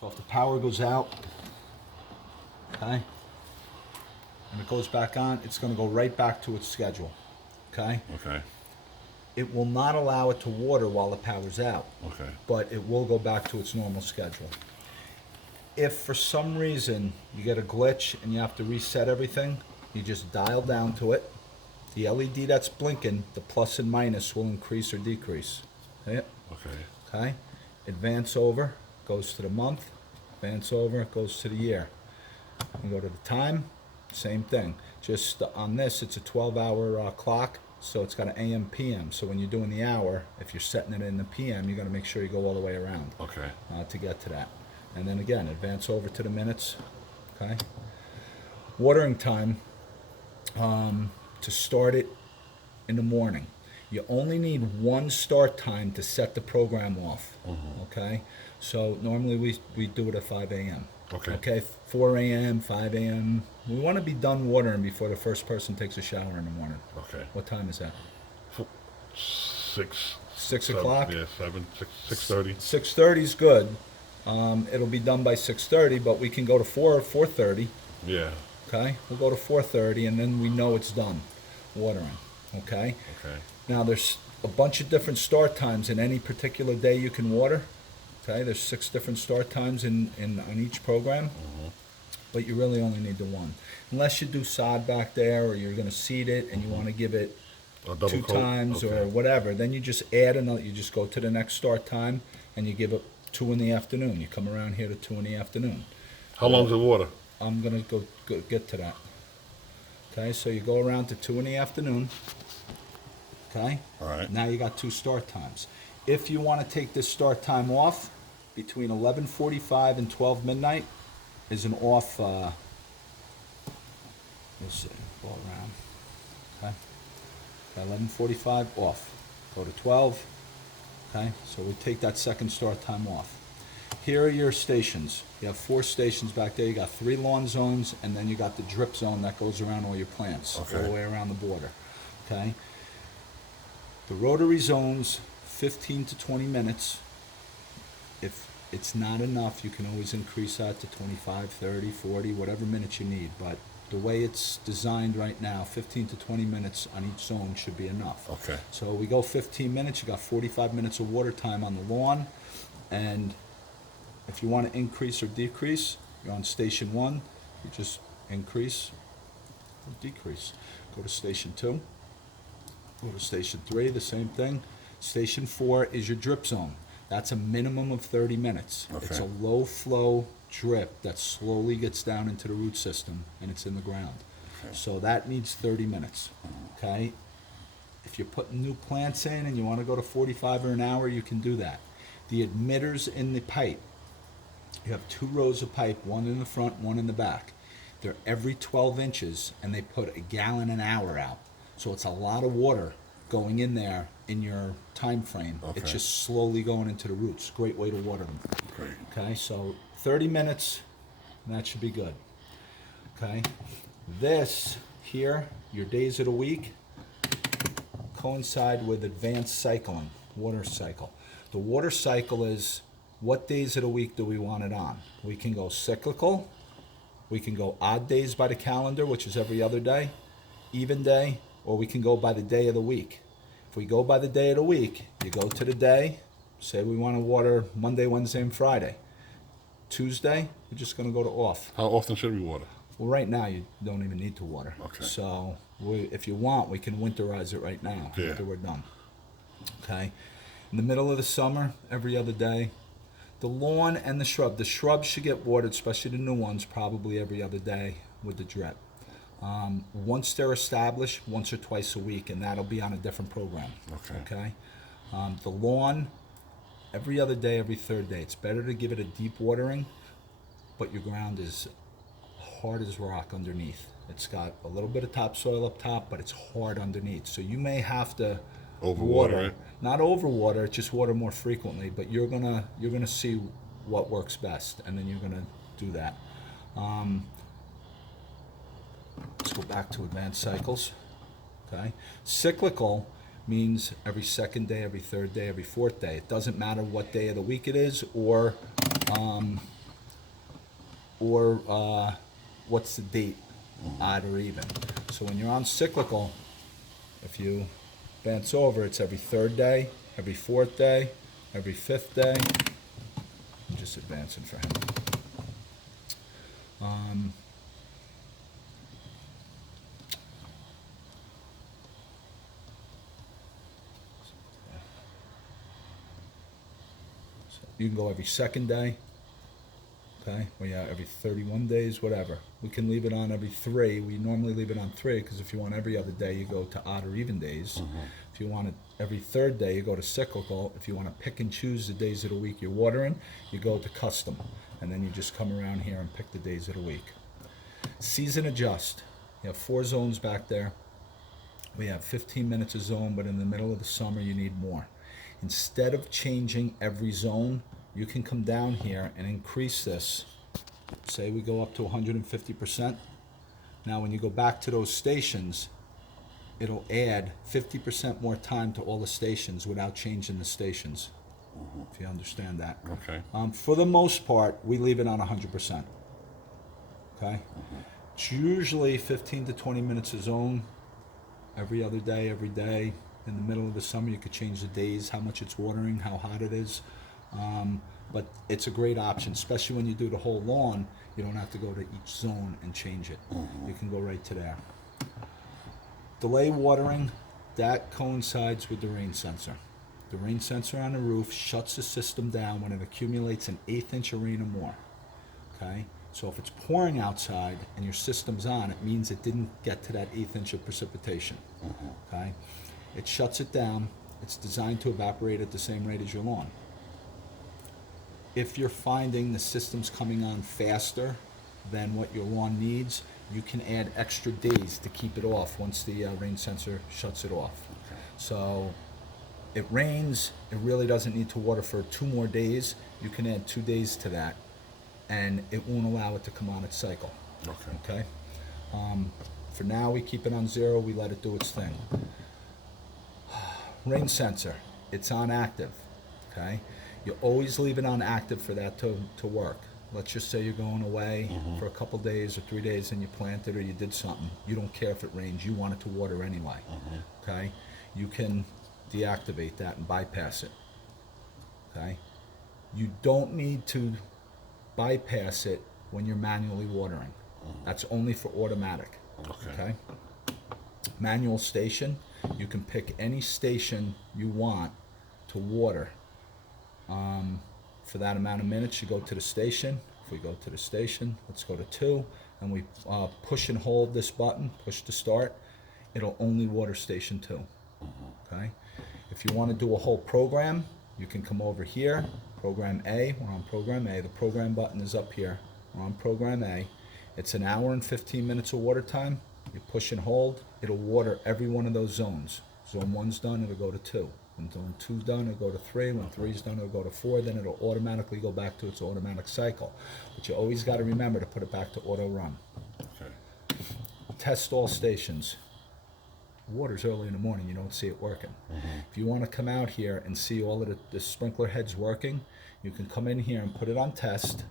So if the power goes out, okay, and it goes back on, it's going to go right back to its schedule, okay? Okay. It will not allow it to water while the power's out, Okay. but it will go back to its normal schedule. If for some reason you get a glitch and you have to reset everything, you just dial down to it. The LED that's blinking, the plus and minus will increase or decrease. Okay? Okay. Okay? Advance over, goes to the month. Advance over, goes to the year. You go to the time, same thing. Just on this, it's a 12-hour clock, so it's got an AM, PM. So when you're doing the hour, if you're setting it in the PM, you got to make sure you go all the way around Okay. to get to that. And then again, advance over to the minutes. Okay. Watering time, to start it in the morning. You only need one start time to set the program off. Okay. So normally we do it at 5 a.m. Okay. Okay. 4 a.m., 5 a.m. We want to be done watering before the first person takes a shower in the morning. Okay. What time is that? 6. 6 7, o'clock? Yeah, 7, 6:30. 6:30 is good. It'll be done by 6:30, but we can go to 4:30. Yeah. Okay, we'll go to 4:30, and then we know it's done watering. Okay. Okay. Now there's a bunch of different start times in any particular day you can water. Okay, there's 6 different start times in on each program, but you really only need the one, unless you do sod back there or you're going to seed it and you want to give it A double 2 coat? times Okay. or whatever. Then you just add another. You just go to the next start time and you give it 2 in the afternoon. You come around here to 2 in the afternoon. How long's the water? I'm gonna go get to that. Okay, so you go around to 2 in the afternoon. Okay. All right. Now you got 2 start times. If you want to take this start time off, between 11:45 and 12 midnight is an off. Let's see, go around. Okay. 11:45 off. Go to 12. Okay, so we take that second start time off. Here are your stations. You have 4 stations back there. You got 3 lawn zones, and then you got the drip zone that goes around all your plants, all Okay. the way around the border. Okay. The rotary zones, 15 to 20 minutes. If it's not enough, you can always increase that to 25, 30, 40, whatever minutes you need. But the way it's designed right now, 15 to 20 minutes on each zone should be enough. Okay. So we go 15 minutes, you got 45 minutes of water time on the lawn. And if you want to increase or decrease, you're on station 1, you just increase or decrease. Go to station 2, go to station 3, the same thing. Station 4 is your drip zone. That's a minimum of 30 minutes. It's a Okay. low flow drip that slowly gets down into the root system and it's in the ground. Okay. So that needs 30 minutes. Okay? If you're putting new plants in and you want to go to 45 or an hour, you can do that. The emitters in the pipe, you have 2 rows of pipe, one in the front, one in the back. They're every 12 inches and they put a gallon an hour out. So it's a lot of water going in there in your time frame. It's Okay. just slowly going into the roots. Great way to water them. Great. Okay, so 30 minutes, and that should be good. Okay, this here, your days of the week, coincide with advanced cycling, water cycle. The water cycle is what days of the week do we want it on? We can go cyclical, we can go odd days by the calendar, which is every other day, even day, or we can go by the day of the week. If we go by the day of the week, you go to the day, say we want to water Monday, Wednesday, and Friday. Tuesday, we're just going to go to off. How often should we water? Well, right now you don't even need to water. Okay. So if you want, we can winterize it right now Yeah. after we're done. Okay. In the middle of the summer, every other day. The lawn and the shrub. The shrubs should get watered, especially the new ones, probably every other day with the drip. Once they're established, once or twice a week, and that'll be on a different program. Okay. Okay. The lawn, every other day, every third day. It's better to give it a deep watering, but your ground is hard as rock underneath. It's got a little bit of topsoil up top, but it's hard underneath. So you may have to Overwater it? not overwater it, just water more frequently. But you're gonna see what works best, and then you're gonna do that. Let's go back to advanced cycles. Okay, cyclical means every second day, every third day, every fourth day. It doesn't matter what day of the week it is or or what's the date, odd or even. So when you're on cyclical, if you advance over, it's every third day, every fourth day, every fifth day. I'm just advancing for him. So you can go every second day, okay? Well, yeah, every 31 days, whatever. We can leave it on every 3. We normally leave it on 3 because if you want every other day, you go to odd or even days. If you want it every third day, you go to cyclical. If you want to pick and choose the days of the week you're watering, you go to custom. And then you just come around here and pick the days of the week. Season adjust. You have 4 zones back there. We have 15 minutes a zone, but in the middle of the summer, you need more. Instead of changing every zone, you can come down here and increase this. Say we go up to 150%. Now, when you go back to those stations, it'll add 50% more time to all the stations without changing the stations, if you understand that. Okay. For the most part, we leave it on 100%. Okay? It's usually 15 to 20 minutes a zone, every other day, every day. In the middle of the summer, you could change the days, how much it's watering, how hot it is. But it's a great option, especially when you do the whole lawn. You don't have to go to each zone and change it. You can go right to there. Delay watering, that coincides with the rain sensor. The rain sensor on the roof shuts the system down when it accumulates an 1/8 inch of rain or more. Okay? So if it's pouring outside and your system's on, it means it didn't get to that 1/8 inch of precipitation. Okay? It shuts it down. It's designed to evaporate at the same rate as your lawn. If you're finding the system's coming on faster than what your lawn needs, you can add extra days to keep it off once the rain sensor shuts it off. So it rains, it really doesn't need to water for 2 more days. You can add 2 days to that, and it won't allow it to come on its cycle. Okay? For now, we keep it on 0. We let it do its thing. Rain sensor, it's on active. Okay? You always leave it on active for that to work. Let's just say you're going away for a couple days or 3 days and you planted or you did something. You don't care if it rains. You want it to water anyway. Okay? You can deactivate that and bypass it. Okay? You don't need to bypass it when you're manually watering. That's only for automatic. Okay? Manual station, you can pick any station you want to water. For that amount of minutes, you go to the station. If we go to the station, let's go to 2, and we push and hold this button, push to start, it'll only water station 2. Okay? If you want to do a whole program, you can come over here, program A, we're on program A, the program button is up here, we're on program A. It's an hour and 15 minutes of water time. You push and hold, it'll water every one of those zones. Zone 1's done, it'll go to 2. When zone 2's done, it'll go to 3. When 3's done, it'll go to 4. Then it'll automatically go back to its automatic cycle. But you always got to remember to put it back to auto run. Test all stations. Water's early in the morning, you don't see it working. If you want to come out here and see all of the sprinkler heads working, you can come in here and put it on test.